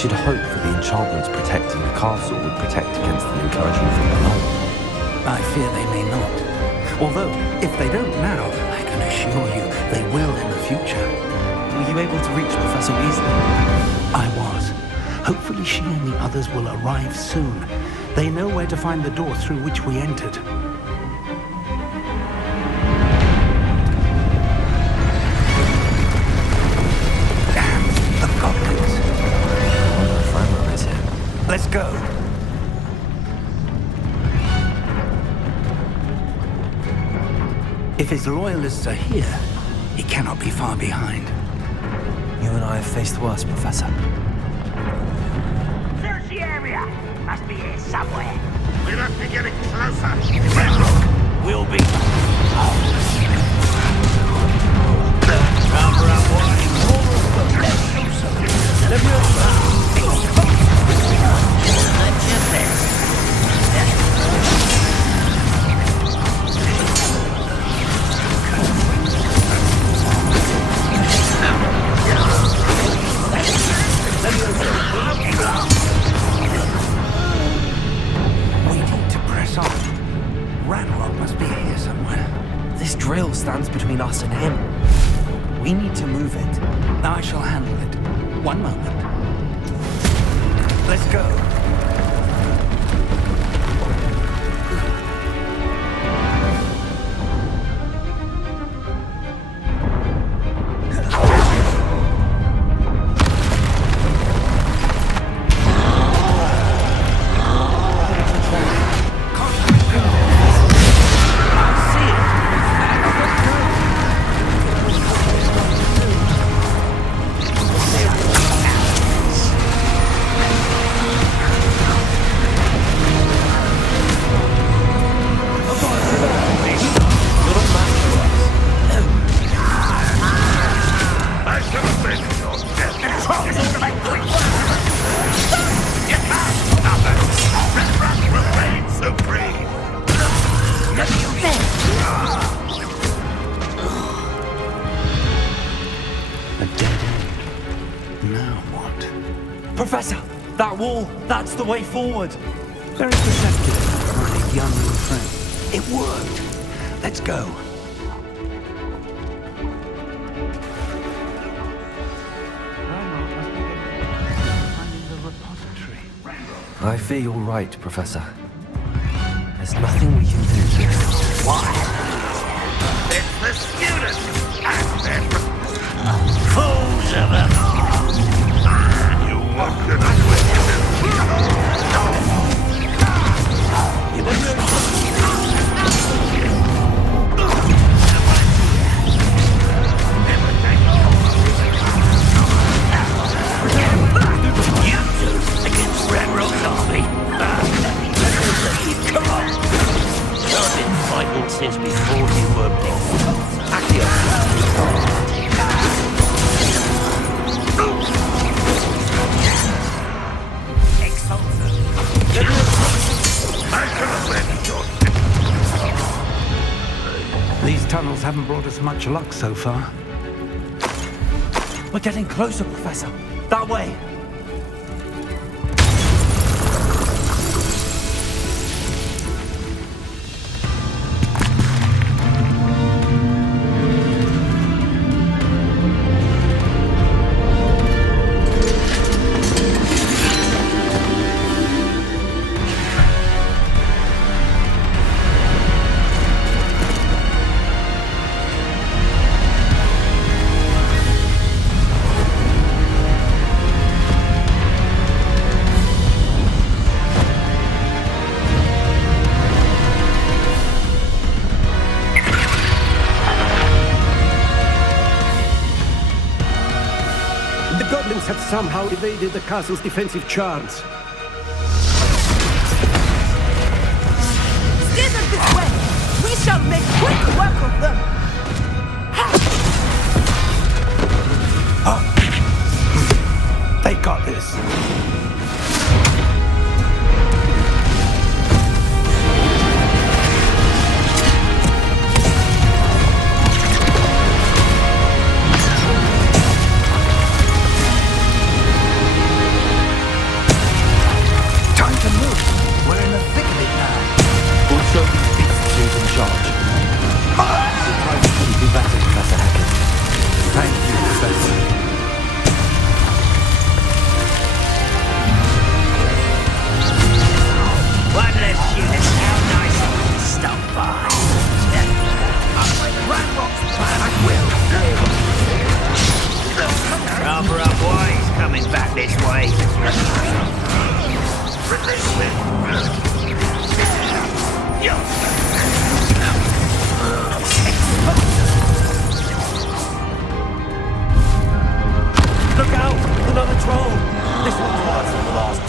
should hope that the enchantments protecting the castle would protect against an incursion from below. I fear they may not. Although, if they don't now, I can assure you they will in the future. Were you able to reach Professor Weasley? I was. Hopefully she and the others will arrive soon. They know where to find the door through which we entered. Damn, the goblins. I wonder if Ranrock is here. Let's go. If his loyalists are here, he cannot be far behind. You and I have faced worse, Professor. Search the area! Must be here somewhere. We'll have to get it closer. Ranrock will be. Drill stands between us and him. We need to move it. I shall handle it. One moment. Let's go. Professor, that wall, that's the way forward. Very perceptive, my young new friend. It worked. Let's go. I fear you're right, Professor. There's nothing we can do. Why? It's the students and them fools of them all. You want to know what you do? You two against Red Rock's army. Come on. I've been fighting since before you were born. These tunnels haven't brought us much luck so far. We're getting closer, Professor. That way. Have somehow evaded the castle's defensive charms. Steer them this way! We shall make quick work of them! They got this.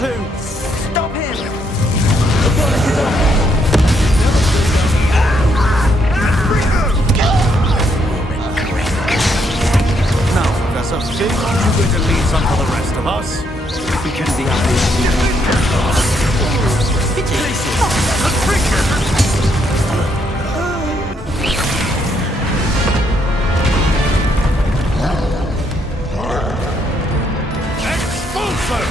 to! Stop him! The bullet is off! Now, Professor, see, you're going to lead some for the rest of us. We can be honest. Expulsor!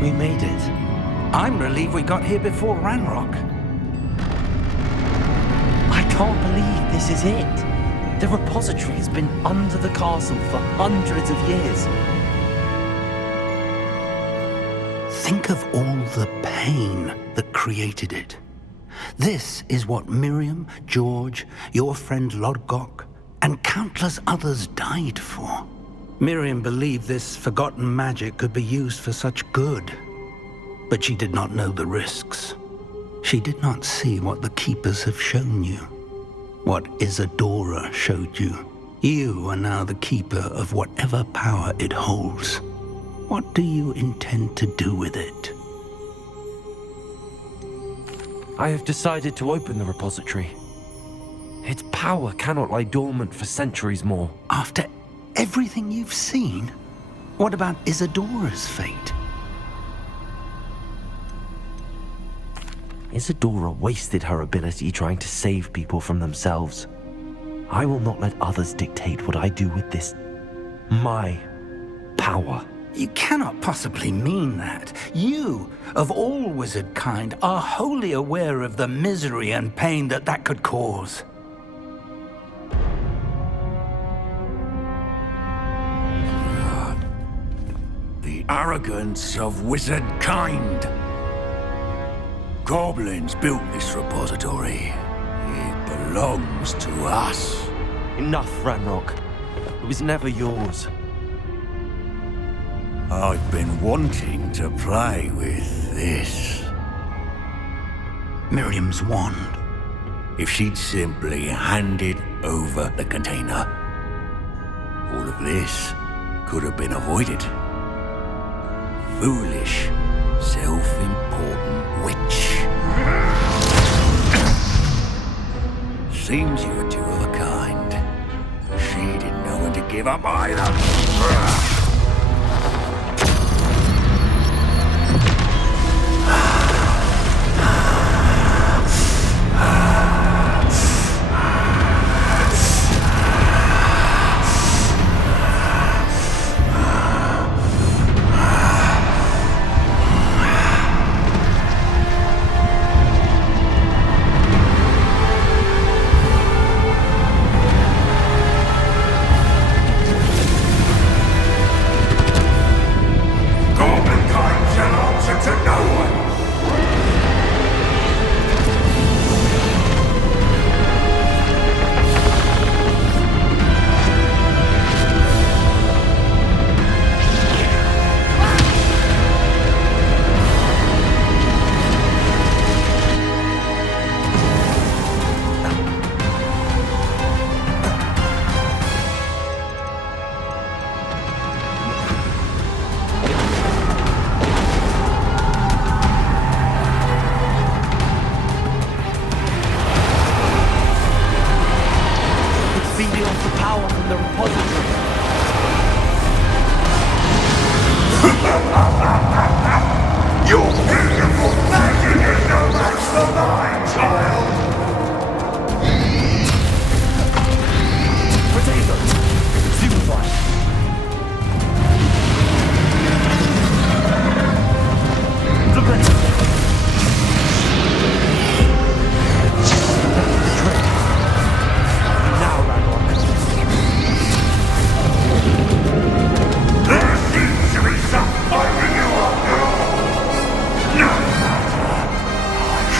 We made it. I'm relieved we got here before Ranrock. I can't believe this is it. The repository has been under the castle for hundreds of years. Think of all the pain that created it. This is what Miriam, George, your friend Lodgok, and countless others died for. Miriam believed this forgotten magic could be used for such good, but she did not know the risks. She did not see what the Keepers have shown you, what Isadora showed you. You are now the Keeper of whatever power it holds. What do you intend to do with it? I have decided to open the repository. Its power cannot lie dormant for centuries more. After everything you've seen, what about Isadora's fate? Isadora wasted her ability trying to save people from themselves. I will not let others dictate what I do with this. My power. You cannot possibly mean that. You, of all wizard kind, are wholly aware of the misery and pain that could cause. The arrogance of wizard kind. Goblins built this repository. It belongs to us. Enough, Ranrock. It was never yours. I've been wanting to play with this. Miriam's wand. If she'd simply handed over the container, all of this could have been avoided. Foolish, self-important witch. Seems you were two of a kind. She didn't know when to give up either.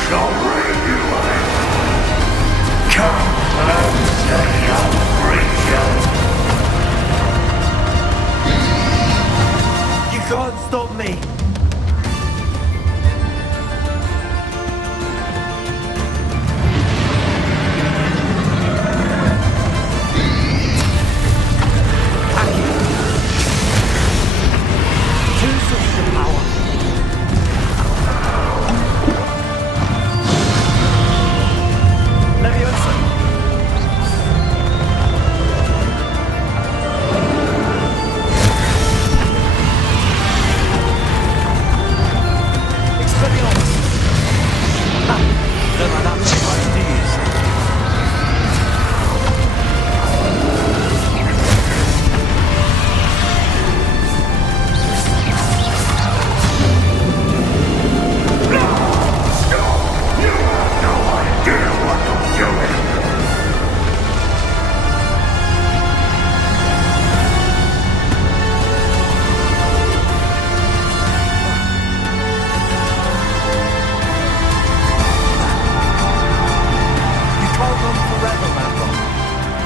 shall bring you in. Come and say I'll bring you. You can't stop me.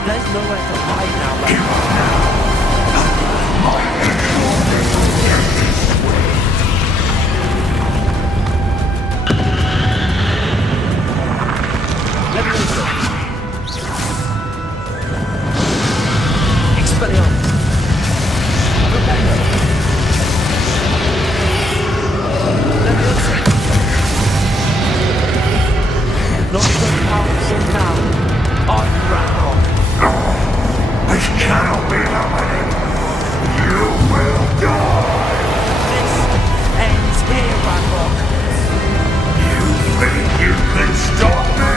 There's nowhere to hide now, This cannot be happening. You will die. ends here, Ragnarok. You think you can stop me?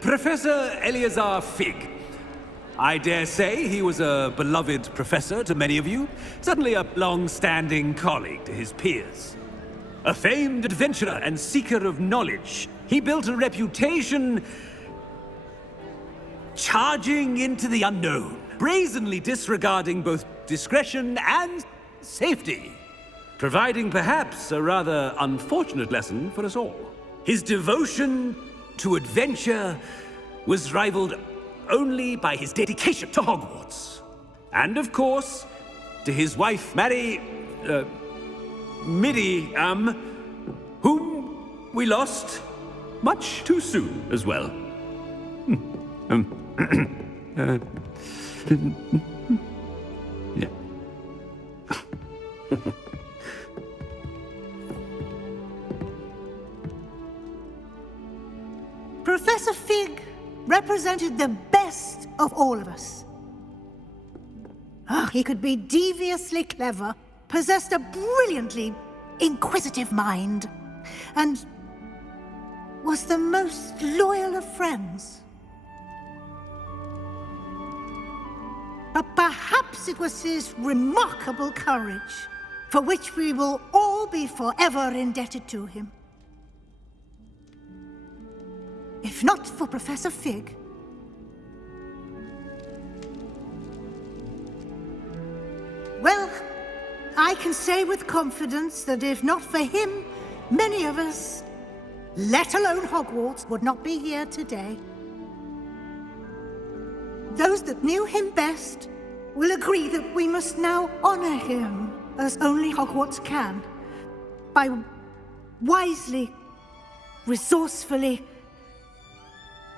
Professor Eleazar Fig. I dare say he was a beloved professor to many of you, certainly a long-standing colleague to his peers. A famed adventurer and seeker of knowledge, he built a reputation charging into the unknown, brazenly disregarding both discretion and safety, providing perhaps a rather unfortunate lesson for us all. His devotion to adventure was rivaled only by his dedication to Hogwarts. And of course, to his wife, Miriam, whom we lost much too soon as well. Yeah. Professor Fig represented the best of all of us. He could be deviously clever, possessed a brilliantly inquisitive mind, and was the most loyal of friends. But perhaps it was his remarkable courage, for which we will all be forever indebted to him. If not for Professor Fig, well, I can say with confidence that if not for him, many of us, let alone Hogwarts, would not be here today. Those that knew him best will agree that we must now honor him as only Hogwarts can, by wisely, resourcefully,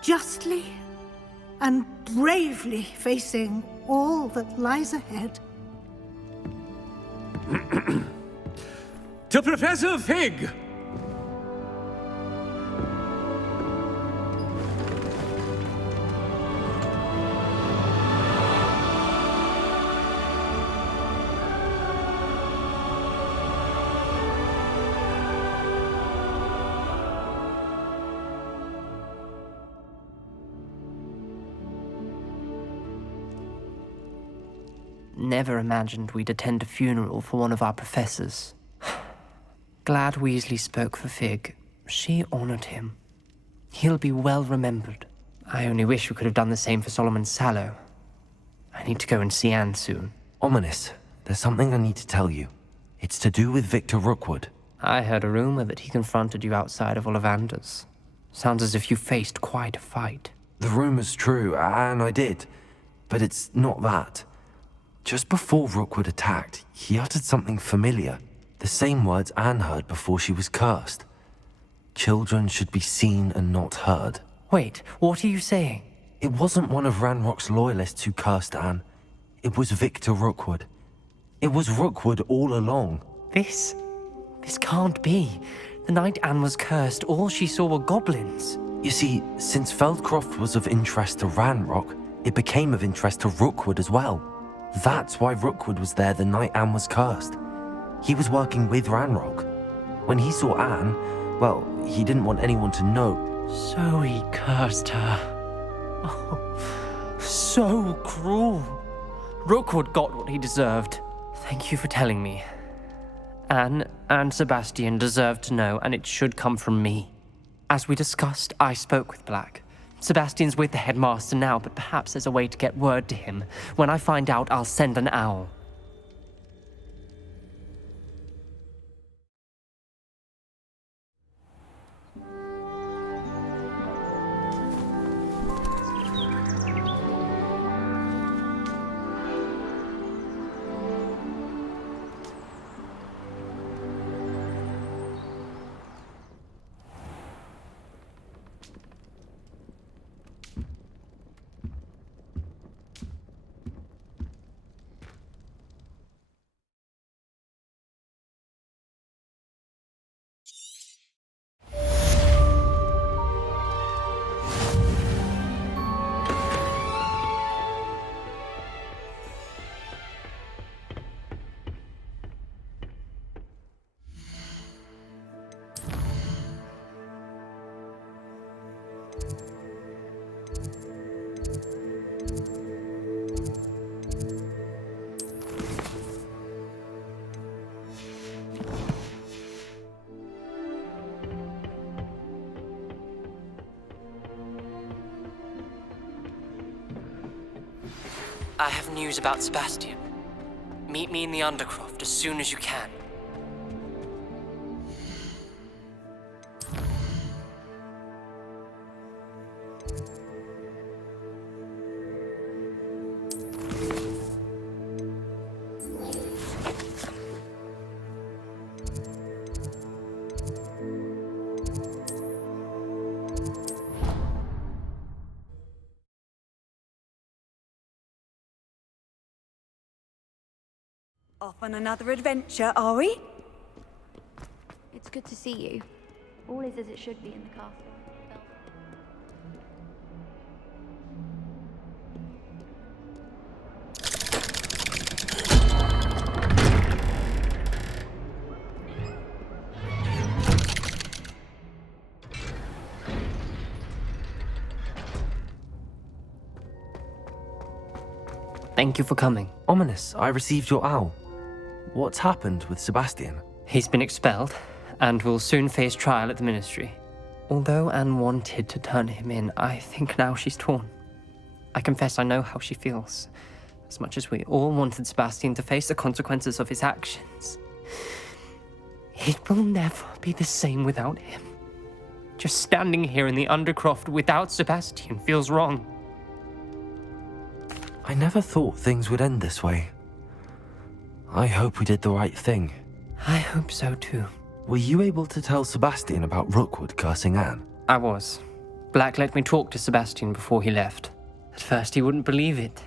justly, and bravely facing all that lies ahead. To Professor Fig! Never imagined we'd attend a funeral for one of our professors. Glad Weasley spoke for Fig. She honored him. He'll be well remembered. I only wish we could have done the same for Solomon Sallow. I need to go and see Anne soon. Ominous, there's something I need to tell you. It's to do with Victor Rookwood. I heard a rumor that he confronted you outside of Ollivander's. Sounds as if you faced quite a fight. The rumor's true, and I did. But it's not that. Just before Rookwood attacked, he uttered something familiar. The same words Anne heard before she was cursed. Children should be seen and not heard. Wait, what are you saying? It wasn't one of Ranrock's loyalists who cursed Anne. It was Victor Rookwood. It was Rookwood all along. This can't be. The night Anne was cursed, all she saw were goblins. You see, since Feldcroft was of interest to Ranrock, it became of interest to Rookwood as well. That's why Rookwood was there the night Anne was cursed. He was working with Ranrock. When he saw Anne, well, he didn't want anyone to know. So he cursed her. Oh, so cruel. Rookwood got what he deserved. Thank you for telling me. Anne and Sebastian deserve to know, and it should come from me. As we discussed, I spoke with Black. Sebastian's with the headmaster now, but perhaps there's a way to get word to him. When I find out, I'll send an owl. I have news about Sebastian. Meet me in the Undercroft as soon as you can. Off on another adventure, are we? It's good to see you. All is as it should be in the castle. Thank you for coming. Ominous, I received your owl. What's happened with Sebastian? He's been expelled, and will soon face trial at the Ministry. Although Anne wanted to turn him in, I think now she's torn. I confess I know how she feels. As much as we all wanted Sebastian to face the consequences of his actions, it will never be the same without him. Just standing here in the Undercroft without Sebastian feels wrong. I never thought things would end this way. I hope we did the right thing. I hope so too. Were you able to tell Sebastian about Rookwood cursing Anne? I was. Black let me talk to Sebastian before he left. At first he wouldn't believe it.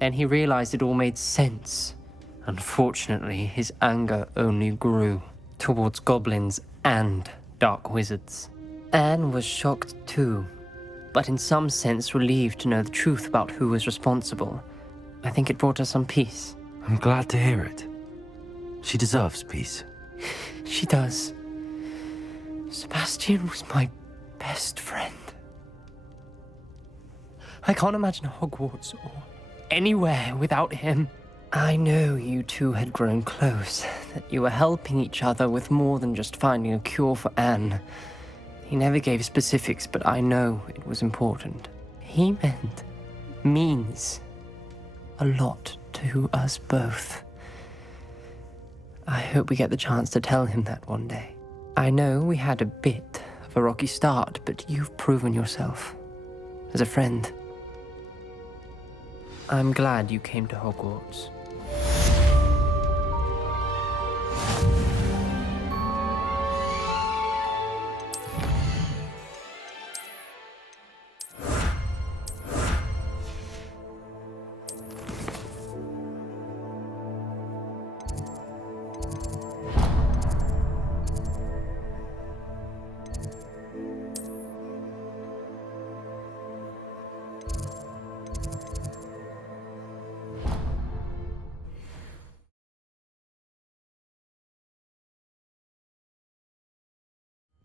Then he realized it all made sense. Unfortunately, his anger only grew towards goblins and dark wizards. Anne was shocked too, but in some sense relieved to know the truth about who was responsible. I think it brought her some peace. I'm glad to hear it. She deserves peace. She does. Sebastian was my best friend. I can't imagine Hogwarts or anywhere without him. I know you two had grown close, that you were helping each other with more than just finding a cure for Anne. He never gave specifics, but I know it was important. He means a lot to us both. I hope we get the chance to tell him that one day. I know we had a bit of a rocky start, but you've proven yourself as a friend. I'm glad you came to Hogwarts.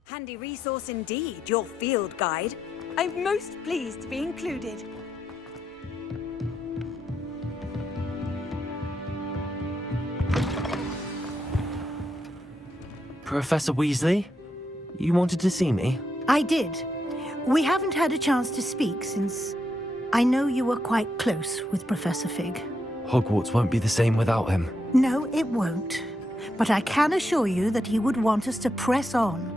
Handy resource indeed, your field guide. I'm most pleased to be included. Professor Weasley? You wanted to see me? I did. We haven't had a chance to speak since I know you were quite close with Professor Fig. Hogwarts won't be the same without him. No, it won't. But I can assure you that he would want us to press on,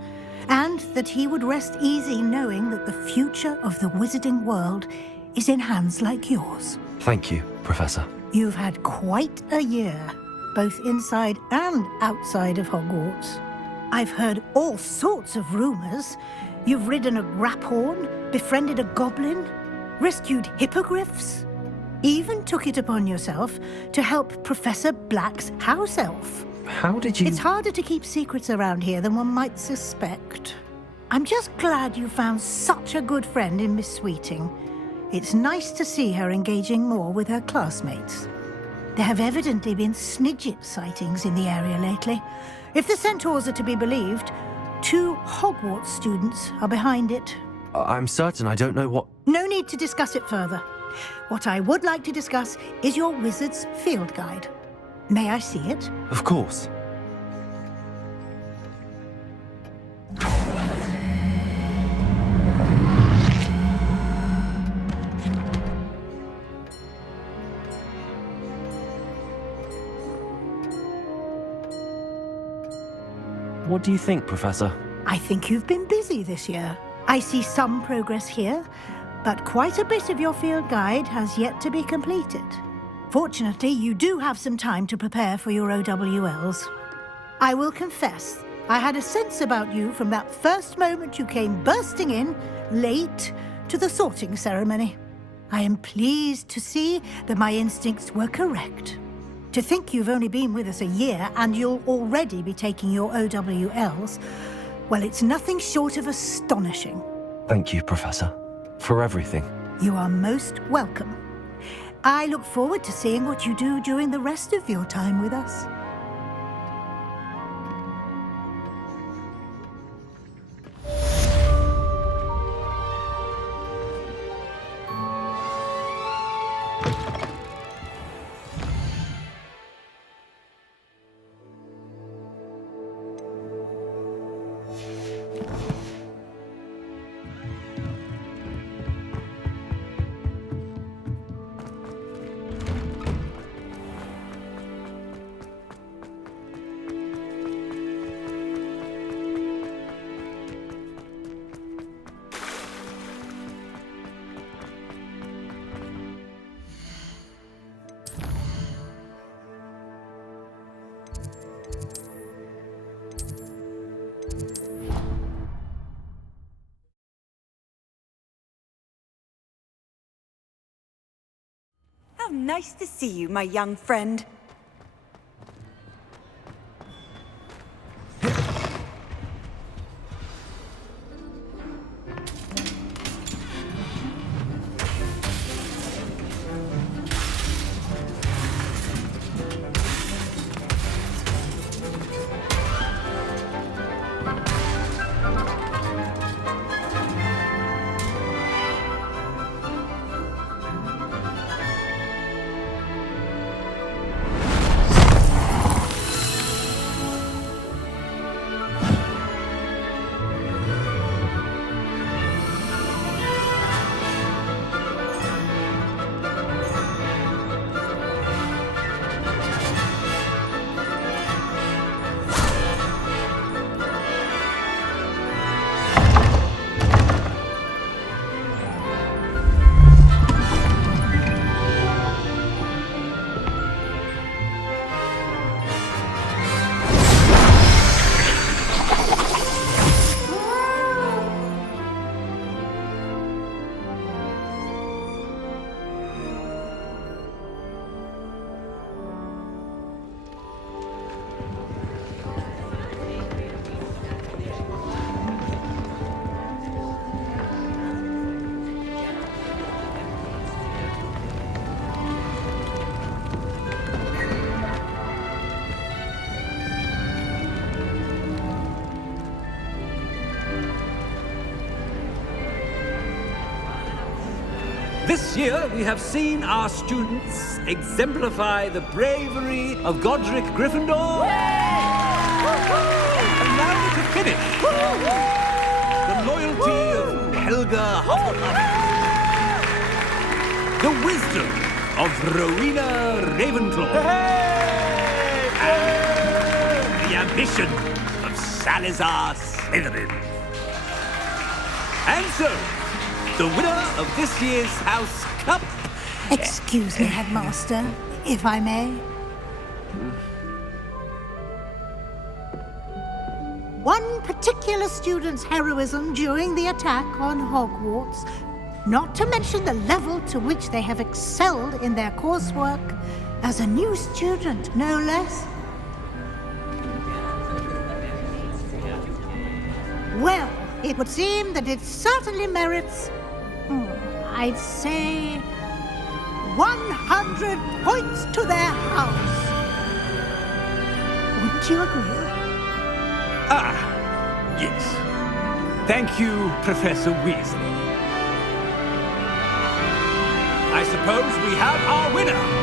and that he would rest easy knowing that the future of the wizarding world is in hands like yours. Thank you, Professor. You've had quite a year, both inside and outside of Hogwarts. I've heard all sorts of rumors. You've ridden a graphorn, befriended a goblin, rescued hippogriffs, even took it upon yourself to help Professor Black's house elf. How did you... It's harder to keep secrets around here than one might suspect. I'm just glad you found such a good friend in Miss Sweeting. It's nice to see her engaging more with her classmates. There have evidently been Snidget sightings in the area lately. If the centaurs are to be believed, 2 Hogwarts students are behind it. I'm certain I don't know what... No need to discuss it further. What I would like to discuss is your wizard's field guide. May I see it? Of course. What do you think, Professor? I think you've been busy this year. I see some progress here, but quite a bit of your field guide has yet to be completed. Fortunately, you do have some time to prepare for your OWLs. I will confess, I had a sense about you from that first moment you came bursting in, late, to the sorting ceremony. I am pleased to see that my instincts were correct. To think you've only been with us a year and you'll already be taking your OWLs, well, it's nothing short of astonishing. Thank you, Professor, for everything. You are most welcome. I look forward to seeing what you do during the rest of your time with us. How nice to see you, my young friend. This year, we have seen our students exemplify the bravery of Godric Gryffindor. And now we can finish. The loyalty of Helga Hufflepuff. The wisdom of Rowena Ravenclaw. And the ambition of Salazar Slytherin. And so, the winner of this year's House Cup... Excuse me, Headmaster, if I may. One particular student's heroism during the attack on Hogwarts, not to mention the level to which they have excelled in their coursework, as a new student, no less. Well, it would seem that it certainly merits, I'd say, 100 points to their house. Wouldn't you agree? Ah, yes. Thank you, Professor Weasley. I suppose we have our winner.